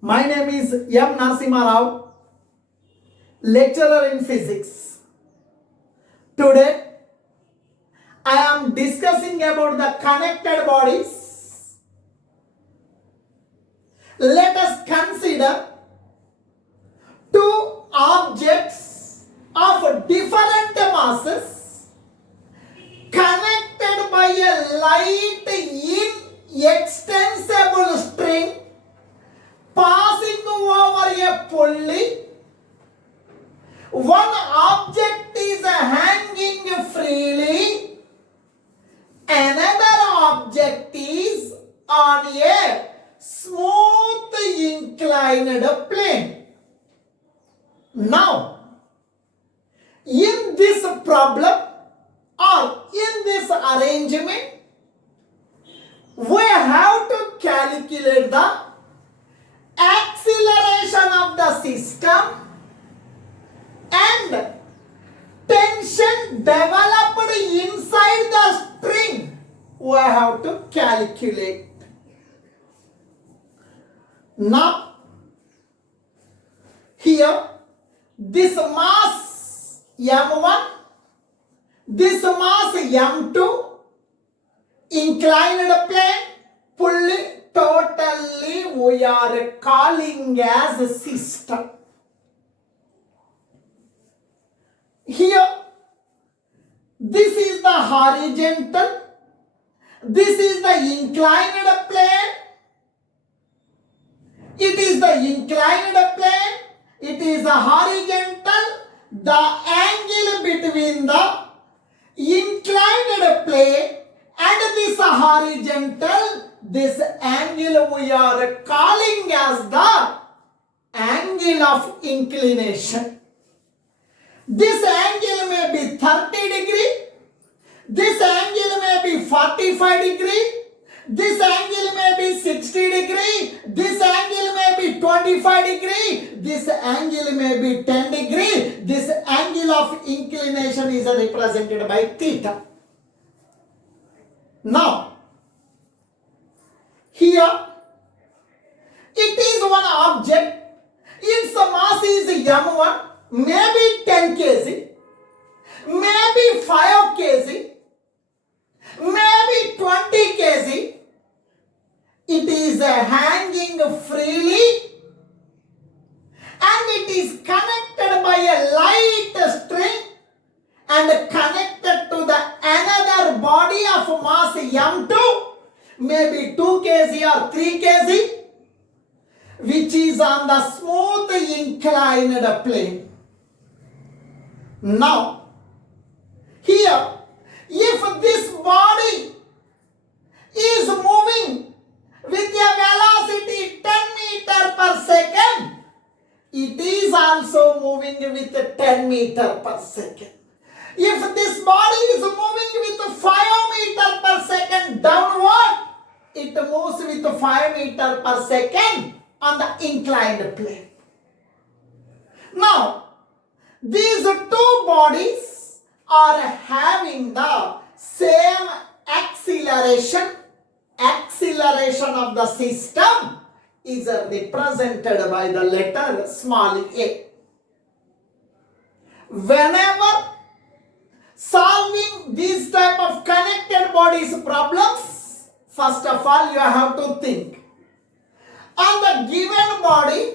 My name is M. Narasimha Rao, lecturer in physics. Today, I am discussing about the connected bodies. Let us consider two objects of different masses connected by a light inextensible string passing over a pulley. One object is hanging freely, another object is on a smooth inclined plane. Now, in this problem or in this arrangement, we have to calculate the acceleration of the system and tension developed inside the string we have to calculate. Now, here this mass m1, this mass m2, inclined plane, pulley, totally we are calling as a system. Here, this is the horizontal, this is the inclined plane, it is the inclined plane, it is the horizontal, the angle between the inclined plane and this horizontal, this angle we are calling as the angle of inclination. This angle may be 30 degree, this angle may be 45 degree, this angle may be 60 degree, this angle may be 25 degree, this angle may be 10 degree, this angle of inclination is represented by theta. Now, here it is one object, its mass is m1, maybe 10 kg, maybe 5 kg, maybe 20 kg. It is hanging freely and it is connected by a light string and connected to the another body of mass m2, maybe 2 kg or 3 kg, which is on the smooth inclined plane. Now, here, if this body is moving with a velocity 10 meter per second, it is also moving with 10 meter per second. If this body is moving with 5 meter per second downward, it moves with 5 meter per second on the inclined plane. Now, these two bodies are having the same acceleration. Acceleration of the system is represented by the letter small a. Whenever solving these type of connected bodies problems, first of all you have to think on the given body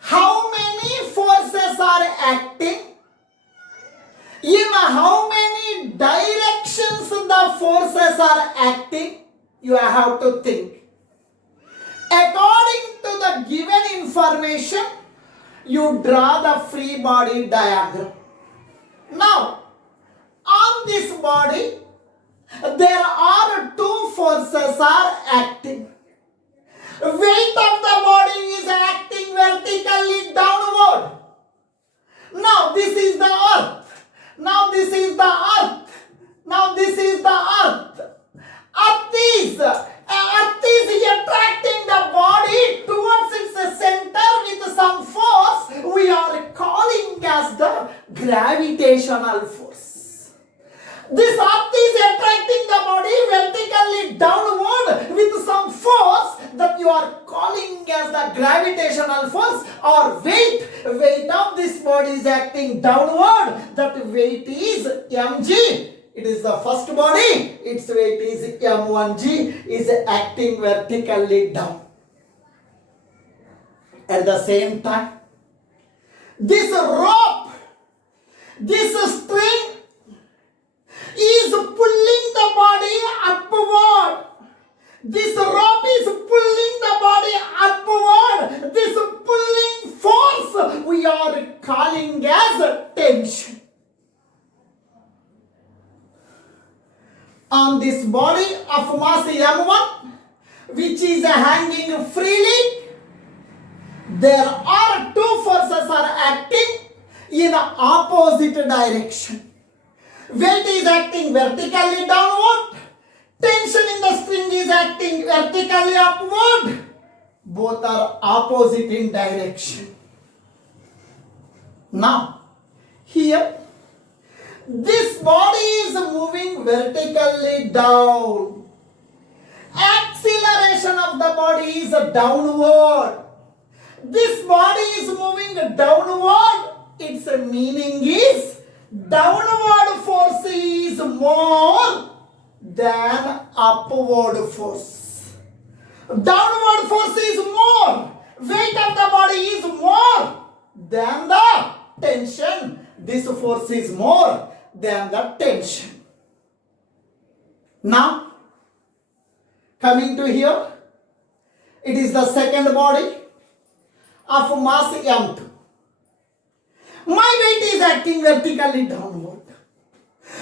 how many forces are acting, in how many directions the forces are acting, you have to think. According to the given information, you draw the free body diagram. Now, on this body, there are two forces are acting. Weight of the body is acting vertically downward. Now this is the earth. Now this is the earth. Now this is the earth. Earth is attracting the body towards its center with some force we are calling as the gravitational force. This earth is attracting the body vertically downward with some force that you are calling as the gravitational force or weight. Weight of this body is acting downward. That weight is mg. It is the first body. Its weight is m1g, is acting vertically down. At the same time, this rope, this string is pulling the body upward. This rope is pulling the body upward. This pulling force we are calling as tension. On this body of mass m1, which is hanging freely, there are two forces are acting in opposite direction. Weight is acting vertically downward. Tension in the string is acting vertically upward. Both are opposite in direction. Now, here, this body is moving vertically down. Acceleration of the body is downward. This body is moving downward. Its meaning is downward force is more than upward force. Downward force is more. Weight of the body is more than the tension. This force is more than the tension. Now, coming to here, it is the second body of mass m2. My weight is acting vertically downward.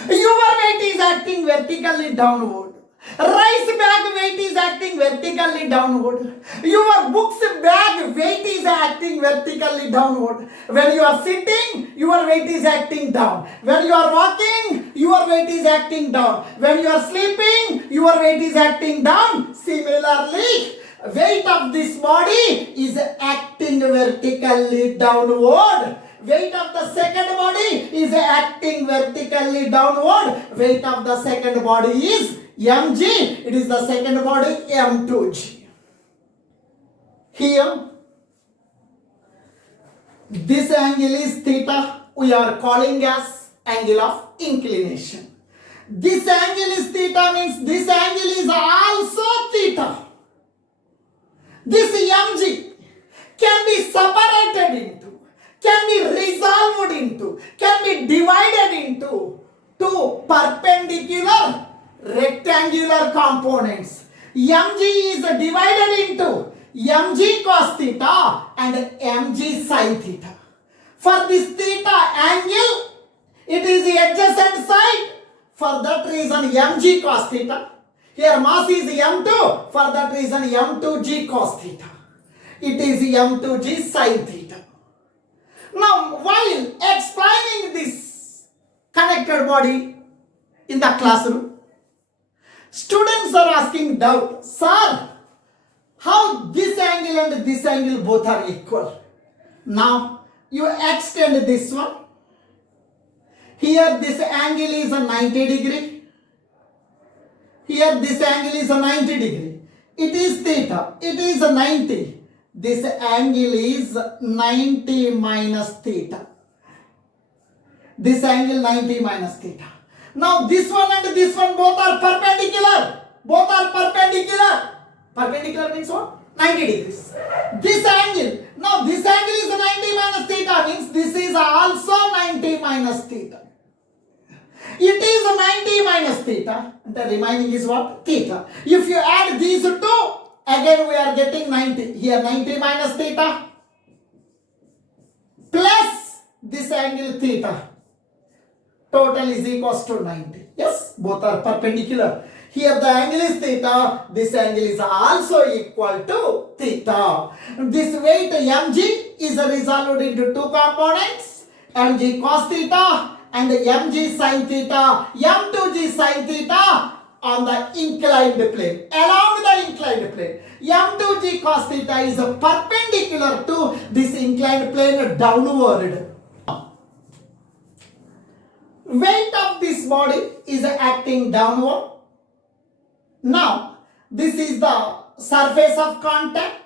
Your weight is acting vertically downward. Rice bag weight is acting vertically downward. Your books bag weight is acting vertically downward. When you are sitting, your weight is acting down. When you are walking, your weight is acting down. When you are sleeping, your weight is acting down. Similarly, weight of this body is acting vertically downward. Weight of the second body is acting vertically downward. Weight of the second body is mg. It is the second body m2g. Here, this angle is theta. We are calling as angle of inclination. This angle is theta means this angle is also theta. This mg can be separated into, can be resolved into, can be divided into two perpendicular rectangular components. mg is divided into mg cos theta and mg sin theta. For this theta angle, it is the adjacent side. For that reason, mg cos theta. Here mass is m2. For that reason, m2g cos theta. It is m2g sin theta. Now, while explaining this connected body in the classroom, students are asking doubt, sir, how this angle and this angle both are equal? Now, you extend this one. Here this angle is a 90 degree. Here this angle is a 90 degree. It is theta. It is a 90. This angle is 90 minus theta. This angle 90 minus theta. Now this one and this one both are perpendicular. Both are perpendicular. Perpendicular means what? 90 degrees. This angle. Now this angle is 90 minus theta means this is also 90 minus theta. It is 90 minus theta. The remaining is what? Theta. If you add these two, again we are getting 90. Here 90 minus theta plus this angle theta. Total is equals to 90. Yes, both are perpendicular. Here the angle is theta. This angle is also equal to theta. This weight mg is resolved into two components. Mg cos theta and mg sin theta. m2g sin theta on the inclined plane. Along the inclined plane. m2g cos theta is perpendicular to this inclined plane downward. Weight of this body is acting downward. Now, this is the surface of contact.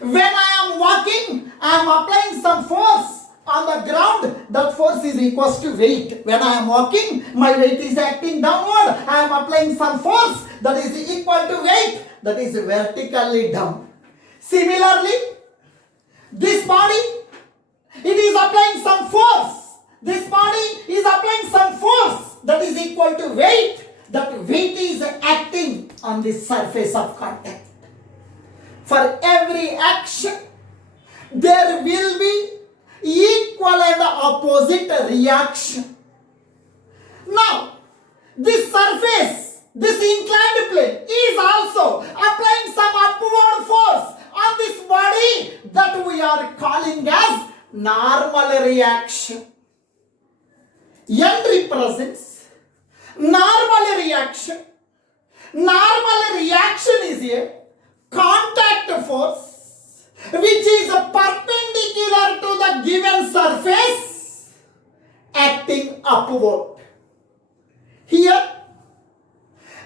When I am walking, I am applying some force on the ground. That force is equals to weight. When I am walking, my weight is acting downward. I am applying some force that is equal to weight that is vertically down. Similarly, this body, it is applying some force. This body is applying some force that is equal to weight. That weight is acting on the surface of contact. For every action, there will be equal and opposite reaction. Now, this surface, this inclined plane is also applying some upward force on this body that we are calling as normal reaction. N represents normal reaction. Normal reaction is a contact force which is perpendicular to the given surface acting upward. Here,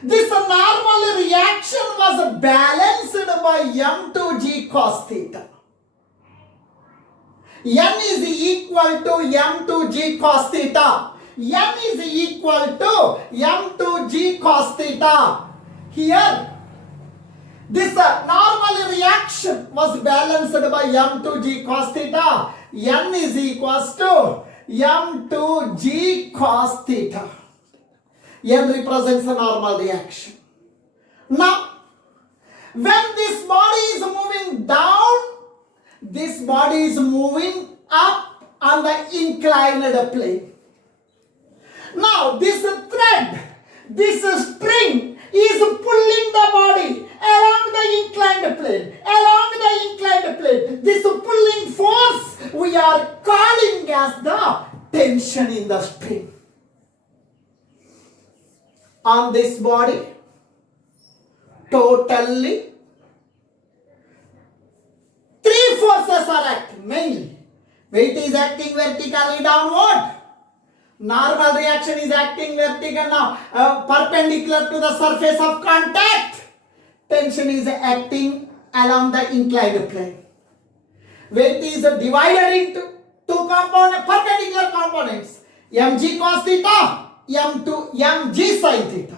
this normal reaction was balanced by m2g cos theta. N is equal to m2g cos theta. N is equal to m2g cos theta. Here, this normal reaction was balanced by m2g cos theta. N is equals to m2g cos theta. N represents a normal reaction. Now, when this body is moving down, this body is moving up on the inclined plane. Now, this thread, this string is pulling the body along the inclined plane. Along the inclined plane, this pulling force we are calling as the tension in the string. On this body, totally three forces are acting mainly. Weight is acting vertically downward. Normal reaction is acting vertical now, perpendicular to the surface of contact. Tension is acting along the inclined plane. Weight is divided into two perpendicular components. mg cos theta, mg sin theta.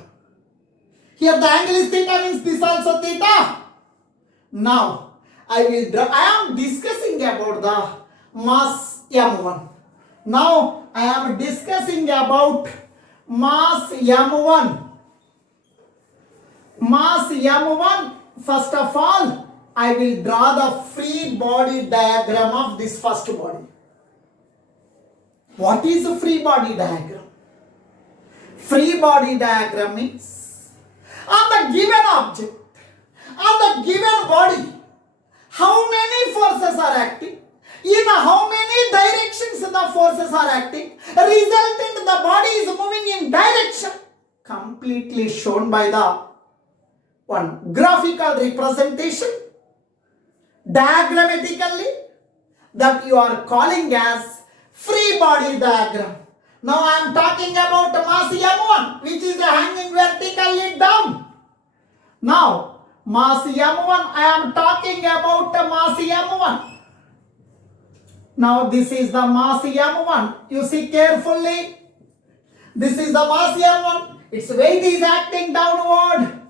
Here the angle is theta, means this also theta. Now, I am discussing about the mass m1. Now, I am discussing about mass m1. Mass m1, first of all, I will draw the free body diagram of this first body. What is a free body diagram? Free body diagram means on the given object, on the given body, how many forces are acting? In how many directions the forces are acting, resultant the body is moving in direction, completely shown by the one graphical representation, diagrammatically, that you are calling as free body diagram. Now I am talking about mass m1, which is hanging vertically down. Now, mass m1, I am talking about mass m1. Now this is the mass m1. You see carefully. This is the mass m1. Its weight is acting downward.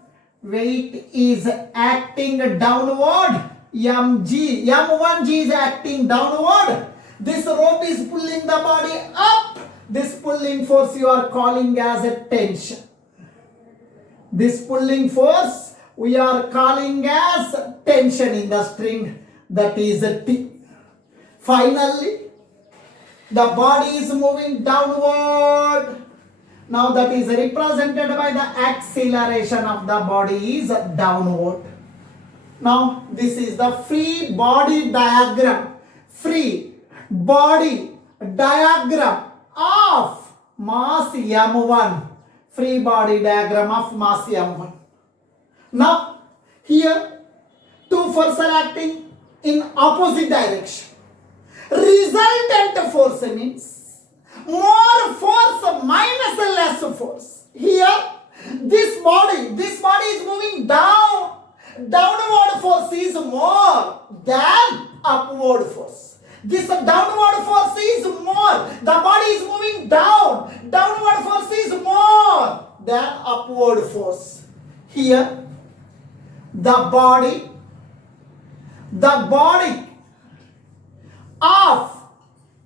Weight is acting downward. m1g is acting downward. This rope is pulling the body up. This pulling force you are calling as a tension. This pulling force we are calling as tension in the string, that is a T. Finally, the body is moving downward. Now that is represented by the acceleration of the body is downward. Now this is the free body diagram. Free body diagram of mass m1. Free body diagram of mass m1. Now here two forces are acting in opposite direction. Resultant force means more force minus less force. Here this body is moving down. downward force is more than upward force. This downward force is more. The body is moving down. Downward force is more than upward force. Here, the body of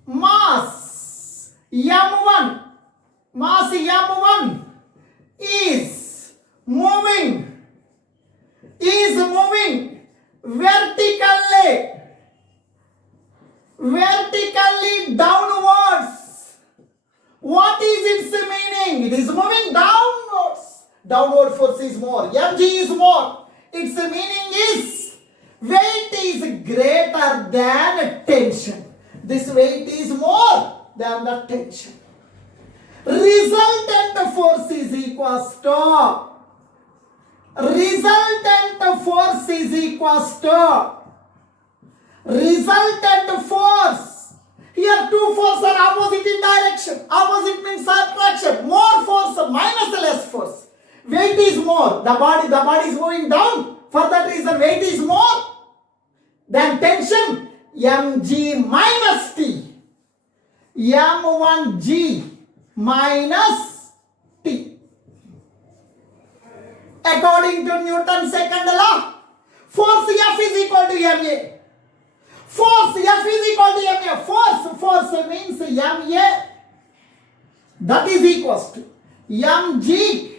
mass M1 is moving vertically downwards. What is its meaning? It is moving downwards. Downward force is more. mg is more. Its meaning is weight is greater than tension. This weight is more than the tension. Resultant force is equals to resultant force. Here two forces are opposite in direction. Opposite means subtraction. More force minus less force. Weight is more. The body is moving down. For that reason, weight is more than tension. mg minus t. m1g minus t. According to Newton's second law, force F is equal to ma. Force F is equal to ma. Force means ma. That is equals to mg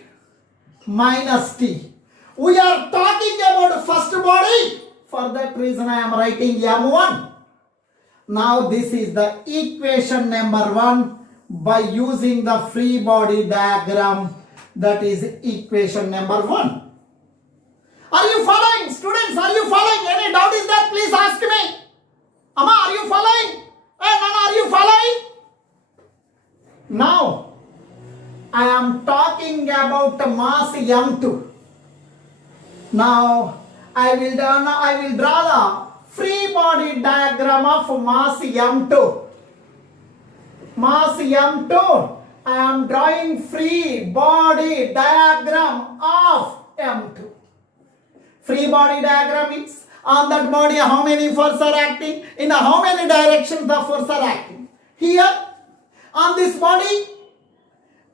minus t. We are talking about first body. For that reason, I am writing m1. Now this is the equation number 1 by using the free body diagram. That is equation number 1. Are you following? Students, are you following? Any doubt is there? Please ask me. Amma, are you following? Hey, Nana, are you following? Now, I am talking about the mass m2. Now, I will draw the free body diagram of mass m2. Mass m2. I am drawing free body diagram of m2. Free body diagram means on that body how many forces are acting, in how many directions the forces are acting. Here on this body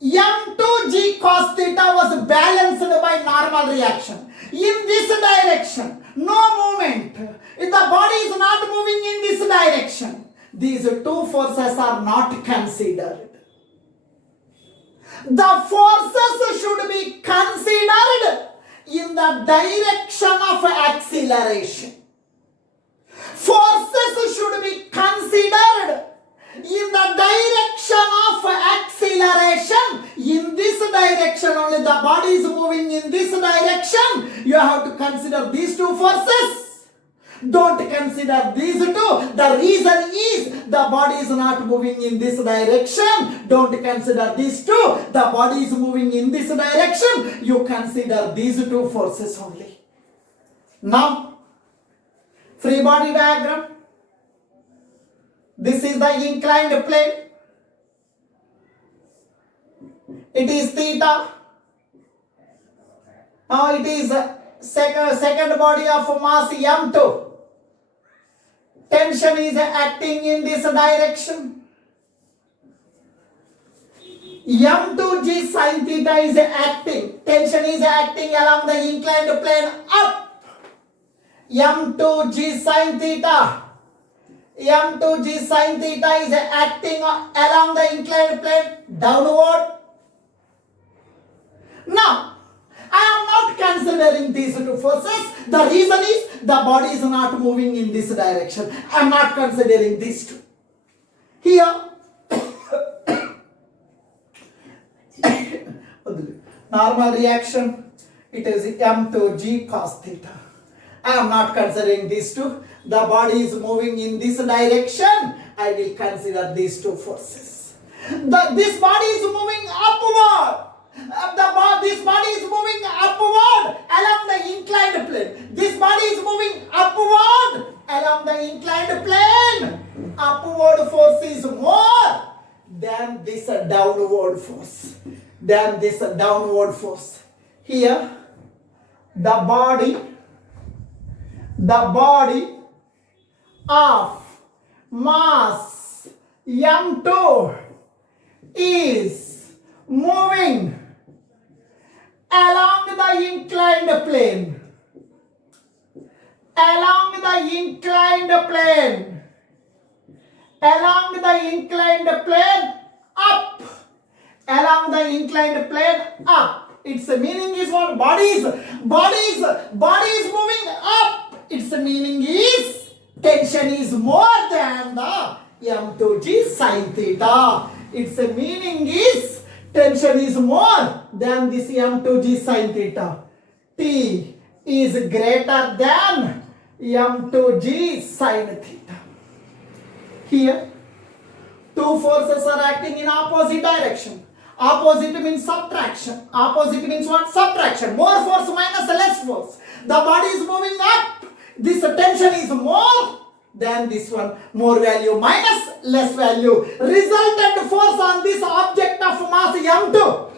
m2g cos theta was balanced by normal reaction. In this direction, no movement. If the body is not moving in this direction, these two forces are not considered. The forces should be considered in the direction of acceleration. Forces should be considered in the direction of acceleration. In this direction only, the body is moving in this direction. You have to consider these two forces. Don't consider these two. The reason is the body is not moving in this direction. Don't consider these two. The body is moving in this direction. You consider these two forces only. Now, free body diagram. This is the inclined plane. It is theta. Now it is second body of mass m2. Tension is acting in this direction. m2g sin theta is acting. Tension is acting along the inclined plane up. m2g sin theta. m2g sin theta is acting along the inclined plane downward. Now, I am not considering these two forces. The reason is the body is not moving in this direction. I am not considering these two. Here, normal reaction, it is m2g cos theta. I am not considering these two. The body is moving in this direction. I will consider these two forces. This body is moving upward. This body is moving upward along the inclined plane. This body is moving upward along the inclined plane. Upward force is more than this downward force. Here, the body the body of mass m2 is moving along the inclined plane. Along the inclined plane. Along the inclined plane up. Along the inclined plane up. Its meaning is what? Body is moving up. Its meaning is tension is more than the m2g sin theta. Its meaning is tension is more than this m2g sin theta. T is greater than m2g sin theta. Here, two forces are acting in opposite direction. Opposite means subtraction. Opposite means what? Subtraction. More force minus less force. The body is moving up. This tension is more than this one. More value minus less value. Resultant force on this object of mass m2.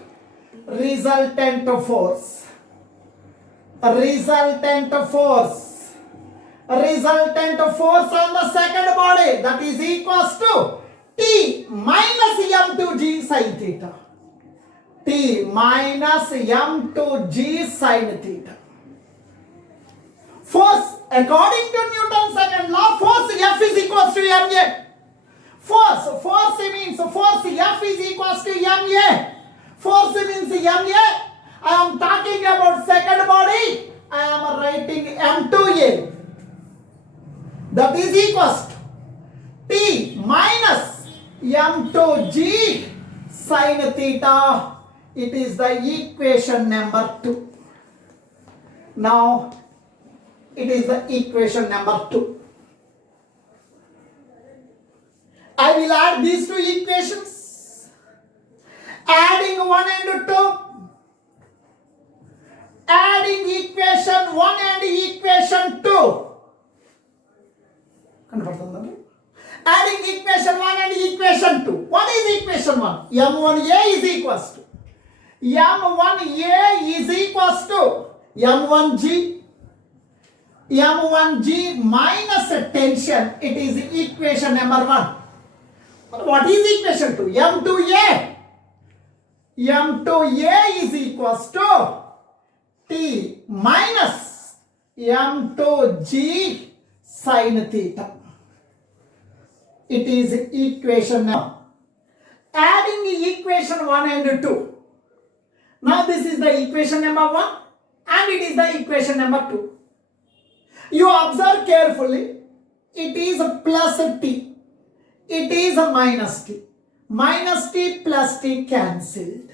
Resultant force. Resultant force. Resultant force on the second body, that is equals to T minus m2g sin theta. T minus m2g sin theta. Force, according to Newton's second law, force F is equals to ma. Force means force F is equals to ma. Force means ma. I am talking about second body. I am writing m2a. That is equals to T minus m2g sin theta. It is the equation number 2. Now, it is the equation number 2. I will add these two equations. Adding 1 and 2. Adding equation 1 and equation 2. Adding equation 1 and equation 2. What is equation 1? m1a is equals to m1a is equals to m1g minus tension. It is equation number 1. What is equation 2? m2a is equals to T minus m2g sin theta. It is equation now. Adding equation 1 and 2. Now this is the equation number 1 and it is the equation number 2. You observe carefully. It is plus T. It is a minus T. Minus T plus T cancelled.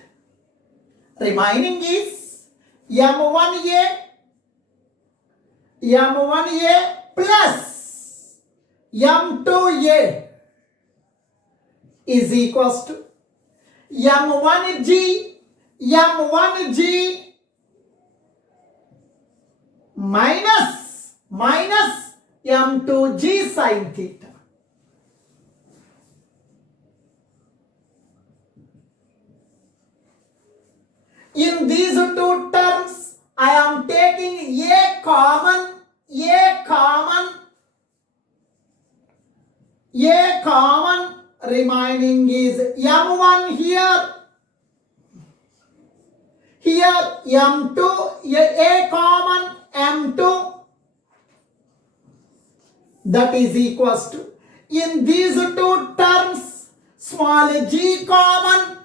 Remaining is m1a plus m2a is equals to m1g minus m2g sin theta. In these two terms, I am taking a common, remaining is m1 here m2, a common m2, that is equals to, in these two terms, small g common,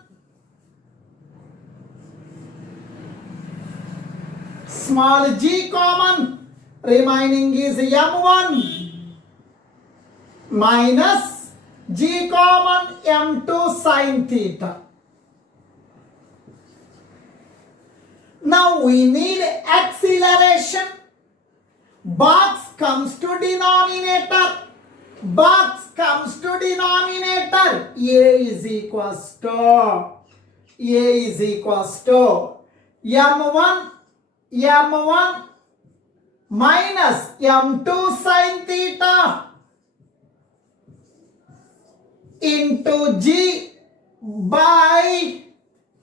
remaining is m1 minus g common m2 sin theta. Now we need acceleration. Box comes to denominator. A is equals to m1 minus m2 sin theta into g by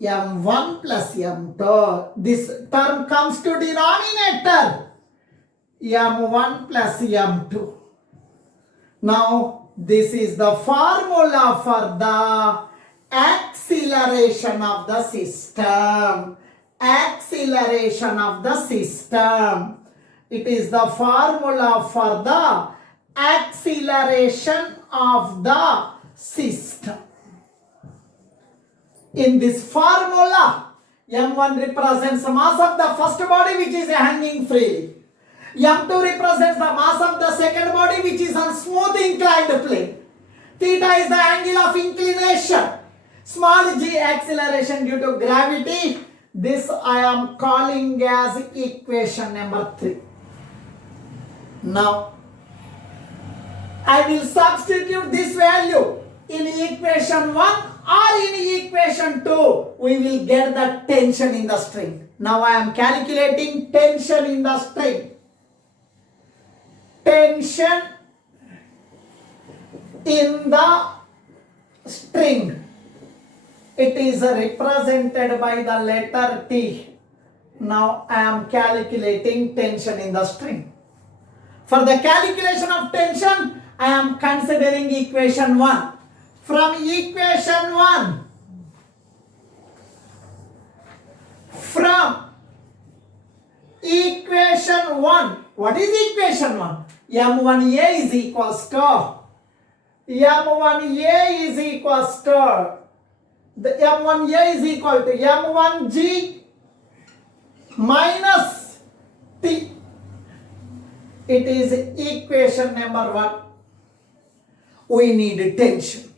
m1 plus m2. This term comes to denominator. m1 plus m2. Now this is the formula for the acceleration of the system. Acceleration of the system. It is the formula for the acceleration of the system. In this formula, m1 represents the mass of the first body which is hanging freely. m2 represents the mass of the second body which is on smooth inclined plane. Theta is the angle of inclination. Small g acceleration due to gravity. This I am calling as equation number 3. Now, I will substitute this value in equation 1 or in equation 2. We will get the tension in the string. Now I am calculating tension in the string. Tension in the string. It is represented by the letter T. Now I am calculating tension in the string. For the calculation of tension, I am considering equation 1. From equation 1, what is equation 1? m1a is equals to the m1a is equal to m1g minus t. It is equation number 1. We need tension.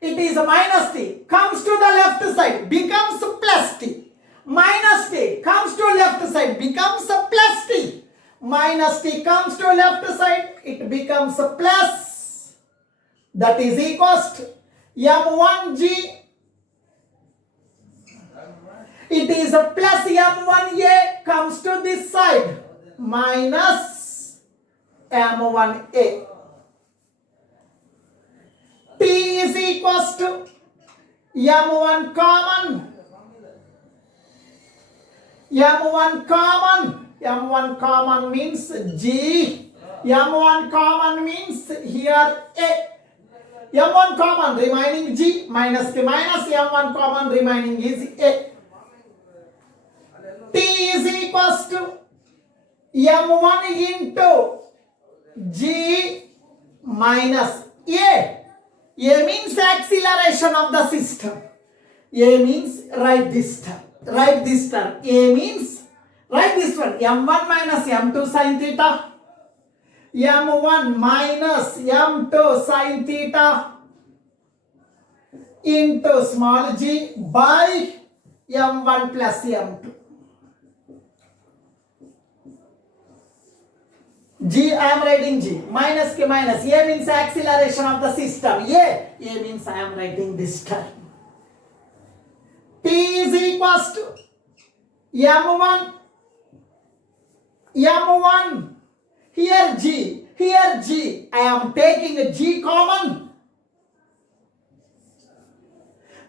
It is minus t. Comes to the left side, becomes plus t. Minus t comes to left side, becomes plus t. Minus t comes to left side, it becomes plus. That is equals to m1g. It is a plus m1a comes to this side minus m1a. T is equals to m1 common. M1 common means G. M1 common means here A. M1 common remaining G minus T minus M1 common remaining is A. T is equals to M1 into G minus A. A means acceleration of the system. A means write this term. A means write this one. M1 minus M2 sin theta. M1 minus M2 sin theta into small g by M1 plus M2. G, I am writing G. Minus K minus. A means acceleration of the system. A means I am writing this term. P is equals to M1. Here G. I am taking a G common.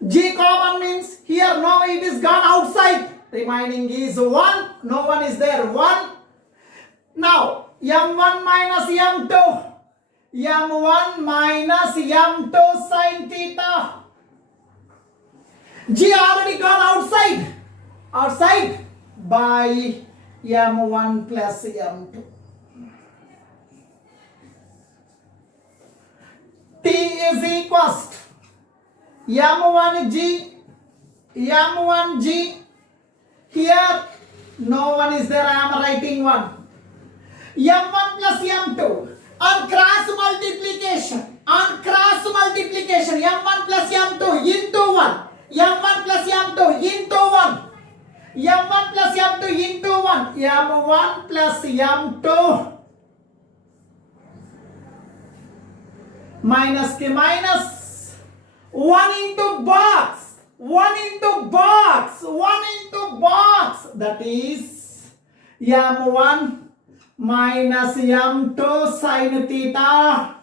G common means here no, it is gone outside. Remaining is 1. No one is there. 1. Now M1 minus M2. M1 minus M2 sin theta. G already gone outside by M1 plus M2. T is equals to M1G. Here no one is there. I am writing 1. M1 plus M2 on cross multiplication. M1 plus M2 into 1. M1 plus M2 into 1. M1 plus M2 into 1. M1 plus M2 minus K minus 1 into box. That is M1 minus M2 sin theta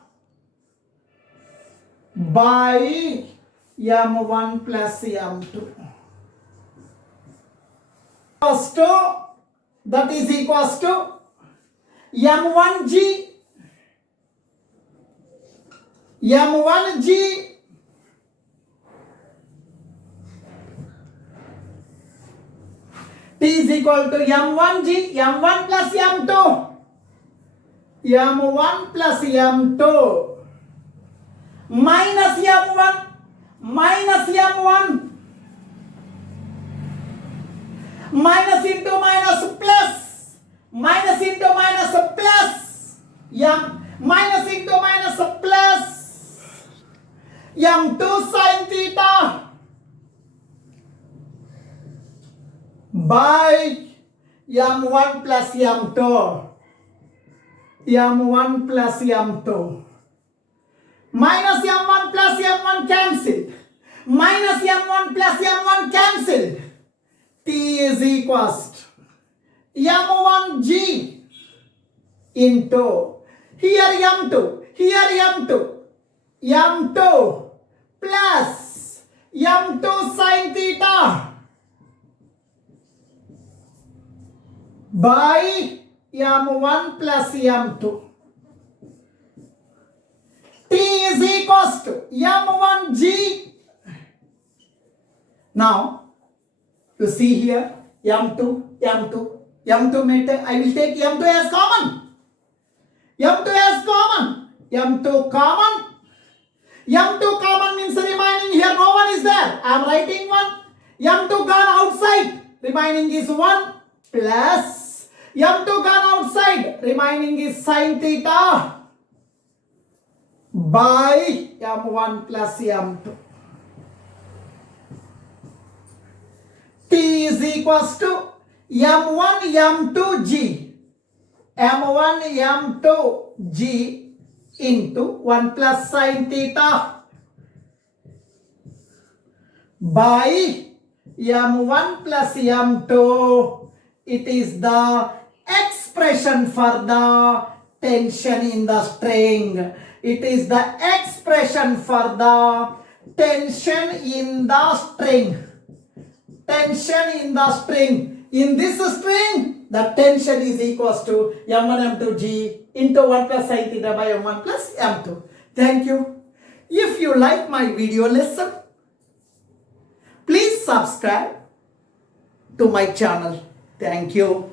by M1 plus M2. That is equals to M1G, M1G T is equal to M1G, M1 plus M2, M1 plus M2 minus M1, minus M1, minus into minus plus, minus into minus plus, minus into minus plus, M2 sin theta by M1 plus M2, M1 plus M2, minus M1 plus M1 cancelled, minus M1 plus M1 cancelled, T is equals to M1G into, here M2, here M2, M2 plus M2 sin theta by M1 plus M2. T is equals to M1G. Now, you see here M2, M2, M2 meter. I will take M2 as common. M2 as common. M2 common. M2 common means remaining here no one is there. I am writing 1. M2 gone outside. Remaining is 1 plus M2 gone outside. Remaining is sin theta by M1 plus M2. T is equals to M1 M2G, M1 M2G into 1 plus sin theta by M1 plus M2. It is the expression for the tension in the string. It is the expression for the tension in the string. Tension in the string. In this string, the tension is equals to M1 M2G into 1 plus sin theta by M1 plus M2. Thank you. If you like my video lesson, please subscribe to my channel. Thank you.